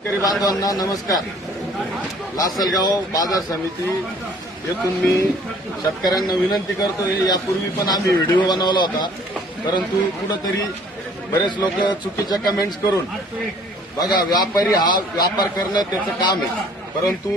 शेतकरी बांधवांना नमस्कार. लासलगाव बाजार समिती येथून मी शेतकऱ्यांना विनंती करतोय. यापूर्वी पण आम्ही व्हिडिओ बनवला होता, परंतु कुठंतरी बरेच लोक चुकीच्या कमेंट्स करून बघा, व्यापारी हा व्यापार करणं त्याचं काम आहे, परंतु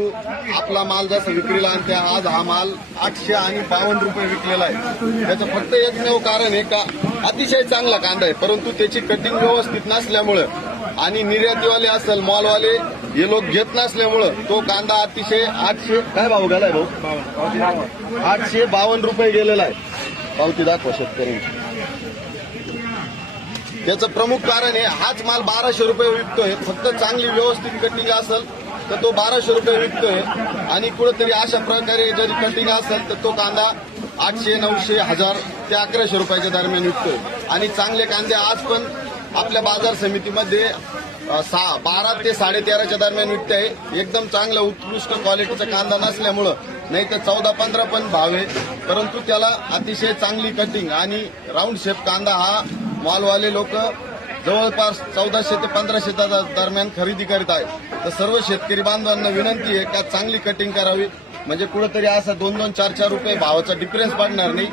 आपला माल जसा विक्रीला आणते, आज हा माल 800 आणि 52 रुपये विकलेला आहे. त्याचं फक्त एकमेव कारण आहे का अतिशय चांगला कांदा आहे, परंतु त्याची कटिंग व्यवस्थित नसल्यामुळं आणि निर्यातीवाले असेल मॉलवाले हे लोक घेत नसल्यामुळं तो कांदा अतिशय 800 काय भाव गेलाय भाऊ? 852 रुपये गेलेला आहे. पावती दाखवा शेतकरी. त्याचं प्रमुख कारण आहे हाच माल 1200 रुपये विकतोय. फक्त चांगली व्यवस्थित कटिंग असेल तर तो 1200 रुपये विकतोय, आणि कुठेतरी अशा प्रकारे जरी कटिंग असेल तर तो कांदा 800, 900, 1000 ते 1100 रुपयाच्या दरम्यान विकतोय. आणि चांगले कांदे आज पण आपल्या बाजार समितीमध्ये 12 ते 13.5च्या दरम्यान विकते आहे. एकदम चांगला उत्कृष्ट क्वालिटीचा कांदा नसल्यामुळं, नाही तर 14-15 पण भाव आहे, परंतु त्याला अतिशय चांगली कटिंग आणि राऊंड शेप कांदा हा मॉलवाले लोक जवळपास 1400 ते 1500 दरम्यान खरेदी करीत आहेत. तर सर्व शेतकरी बांधवांना विनंती आहे का चांगली कटिंग करावी, म्हणजे कुठेतरी असा 2-2, 4-4 रुपये भावाचा डिफरन्स पडणार नाही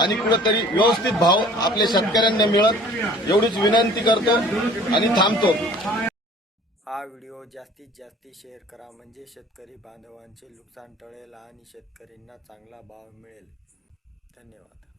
आणि कुठेतरी व्यवस्थित भाव आपल्या शेतकऱ्यांना मिळत, एवढीच विनंती करतो आणि थांबतो. हा व्हिडिओ जास्तीत जास्त शेअर करा, म्हणजे शेतकरी बांधवांचे नुकसान टळेल आणि शेतकऱ्यांना चांगला भाव मिळेल. धन्यवाद.